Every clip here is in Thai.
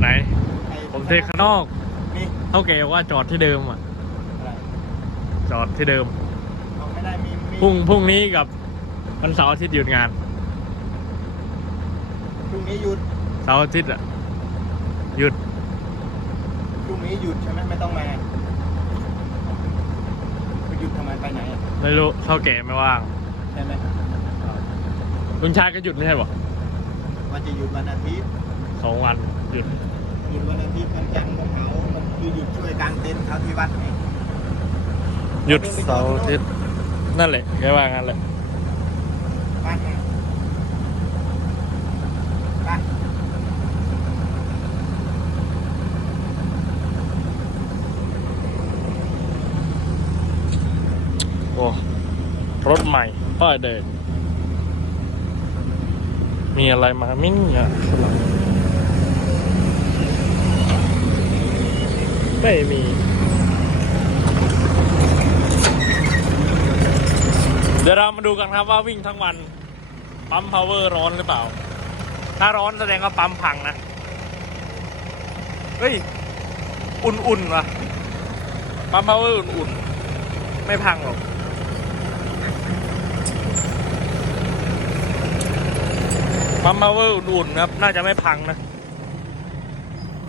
ไหนไอ้ผมเทข้างนอกนี่เท่าแกว่าจอดที่เดิมอะ อะไรจอดที่เดิม เอาไม่ได้มีมีพรุ่งพรุ่งนี้กับวันเสาร์อาทิตย์หยุดงาน พรุ่งนี้หยุดเสาร์อาทิตย์อะ หยุด พรุ่งนี้หยุดใช่ไหมไม่ต้องมาไปหยุดทำไมไปไหนอะไม่รู้เท่าแก่ไม่ว่าง ใช่ไหมลุงชายก็หยุดไม่ใช่หรอว่าจะหยุดวันอาทิตย์สองวันหยุด หยุดวันอาทิตย์วันจันทร์ของเขามันคือหยุดช่วยการเต้นท์เขาที่วัดไงหยุดเสาร์อาทิตย์นั่นแหละแกว่างั้นแหละบ้านไงบ้านโอ้รถใหม่ป้ายแดงมีอะไรมามิ้งเนี่ยข้างหลัง ไม่มีเดี๋ยวเรามาดูกันครับว่าวิ่งทั้งวัน ปั๊มพาวเวอร์ร้อนหรือเปล่า ถ้าร้อนแสดงว่าปั๊มพังนะ เฮ้ย อุ่นๆวะปั๊มพาวเวอร์อุ่นๆ ไม่พังหรอกปั๊มพาวเวอร์อุ่นๆครับ น่าจะไม่พังนะ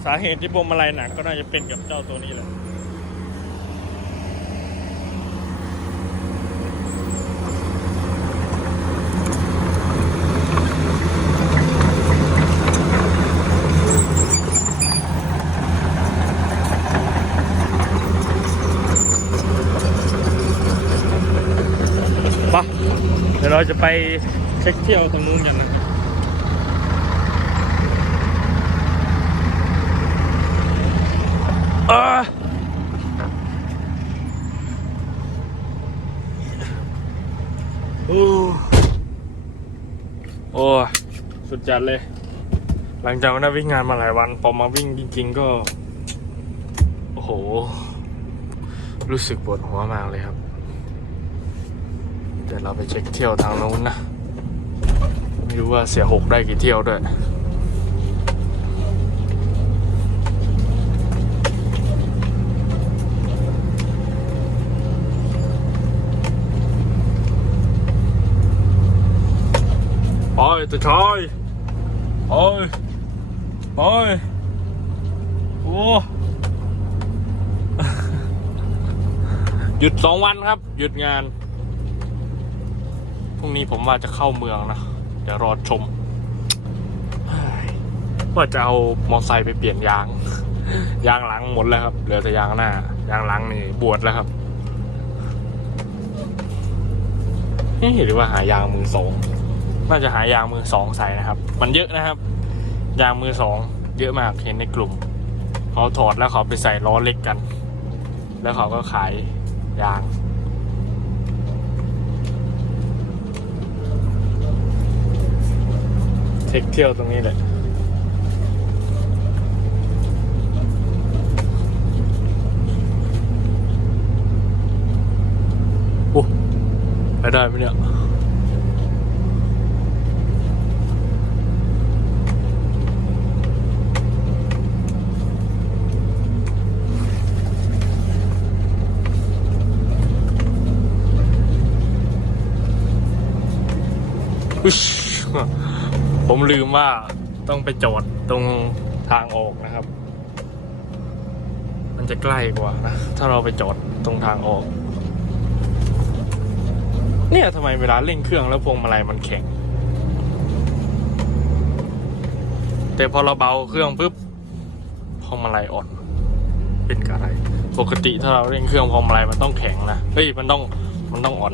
สาเหตุที่บวมอะไรหนักก็น่าจะเป็นกับเจ้าตัวนี้แหละปะเดี๋ยวเราจะไปเช็คเที่ยวตรงนู้นกันนะ เออโอ้โอ้สุดจัดเลย หลังจากวันนั้นวิ่งงานมาหลายวัน พอมาวิ่งจริง ๆ ก็ โอ้โห รู้สึกปวดหัวมากเลยครับ เดี๋ยวเราไปเช็คเที่ยวทางนู้นนะ ไม่รู้ว่าเสียหกได้กี่เที่ยวด้วย ตะชายไปไปโอ้หยุดสองวันครับ หยุดงาน พรุ่งนี้ผมว่าจะเข้าเมืองนะ เดี๋ยวรอชม ว่าจะเอามอไซค์ไปเปลี่ยนยาง ยางหลังหมดแล้วครับ เหลือแต่ยางหน้า ยางหลังนี่บวชแล้วครับเฮ้ยหรือว่าหายางมือสอง น่าจะหายางมือสองใส่นะครับ มันเยอะนะครับ ยางมือสองเยอะมากเห็นในกลุ่มเขาถอดแล้วเขาไปใส่ล้อเล็กกัน แล้วเขาก็ขายยางเทคเที่ยวตรงนี้แหละโอ้ไปได้ไหมเนี่ย ผมลืมว่าต้องไปจอดตรงทางออกนะครับ มันจะใกล้กว่านะ ถ้าเราไปจอดตรงทางออก เนี่ยทำไมเวลาเร่งเครื่องแล้วพวงมาลัยมันแข็ง แต่พอเราเบาเครื่องปุ๊บพวงมาลัยอ่อน เป็นกะไร ปกติถ้าเราเร่งเครื่องพวงมาลัยมันต้องแข็งนะ เฮ้ยมันต้องมันต้องอ่อน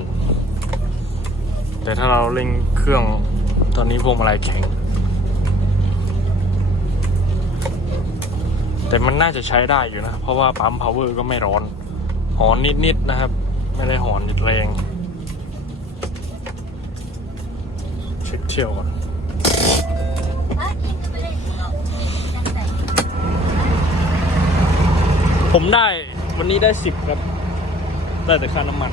แต่ถ้าเราเร่งเครื่องตอนนี้พวงมาลัยแข็ง แต่มันน่าจะใช้ได้อยู่นะ เพราะว่าปั๊มพาวเวอร์ก็ไม่ร้อน หอนนิด ๆ นะครับ ไม่ได้หอนแรงเช็คเที่ยวก่อนผมได้วันนี้ได้สิบครับ ได้แต่ค่าน้ำมัน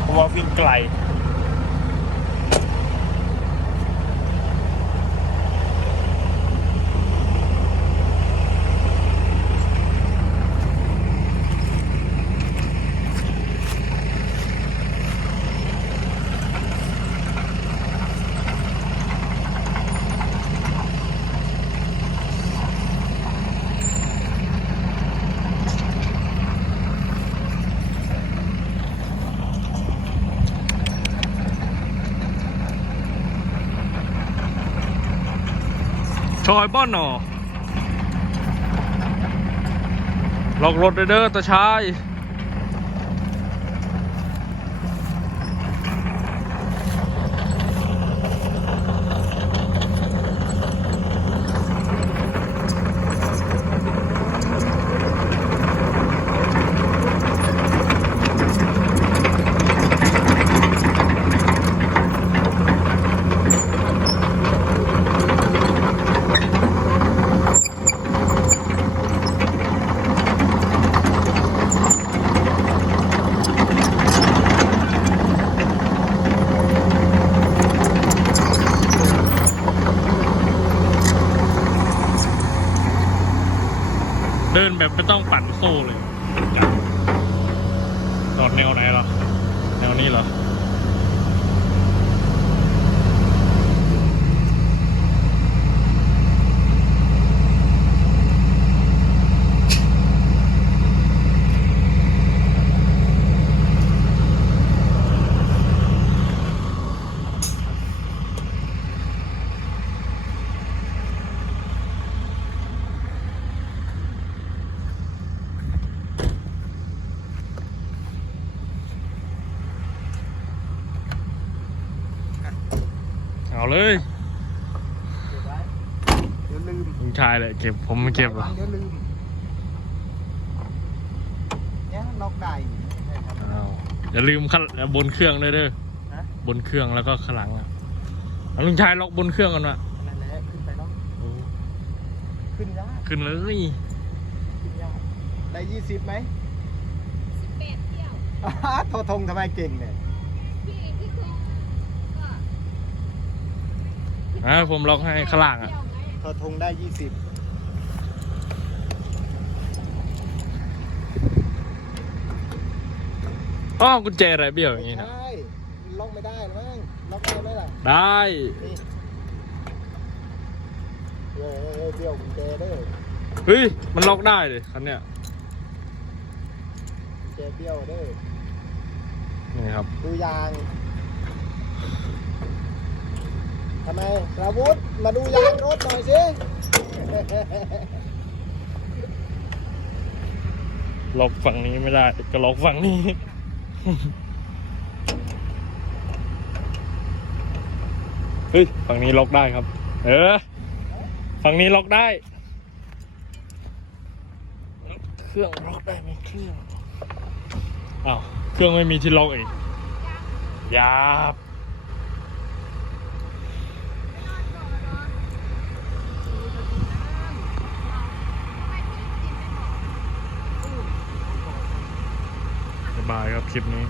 เพราะว่าวิ่งไกล ชอยบ้านหนอลอกรถเด้อเด้อตาชาย เดินแบบไม่ต้องปั่นโซ่เลย จอดแนวไหนหรอ แนวนี้เหรอ เอาเลยเก็บไว้เดี๋ยวลืมลุงชายเลยเก็บผมไม่เก็บหรอกเดี๋ยวลืมเนี่ยล็อกได้อยู่ไม่ใช่ครับ อ้าวอย่าลืมขั้นบนเครื่องด้วยเด้อฮะ บนเครื่องแล้วก็ข้างหลังอะเอาลุงชายล็อกบนเครื่องกันวะนั่นแหละขึ้นไปเนาะขึ้นยากขึ้นเลยขึ้นยากได้ยี่สิบไหม สิบแปดเที่ยวอ้าโทอทงทำไมเก่งเนี่ย พี่พี่คงก็ อ่าผมล็อกให้ข้างล่างอะเที่ยวไงโทอทงได้ยี่สิบอ๋อกุญแจอะไรเบี้ยวอย่างงี้นะใช่ล็อกไม่ได้หรอมั้งล็อกได้ไหมล่ะได้นี่เฮ้ยเบี้ยวกุญแจเด้อเฮ้ยมันล็อกได้เลยคันเนี้ยกุญแจเบี้ยวเด้อนี่ครับดูยาง ทำไมราวุธมาดูยางรถหน่อยสิล็อกฝั่งนี้ไม่ได้ ก็ล็อกฝั่งนี้ เฮ้ย ฝั่งนี้ล็อกได้ครับ เออ ฝั่งนี้ล็อกได้ เครื่องล็อกได้ไหมเครื่อง อ้าว เครื่องไม่มีที่ล็อกอีกยาบ บายครับคลิปนี้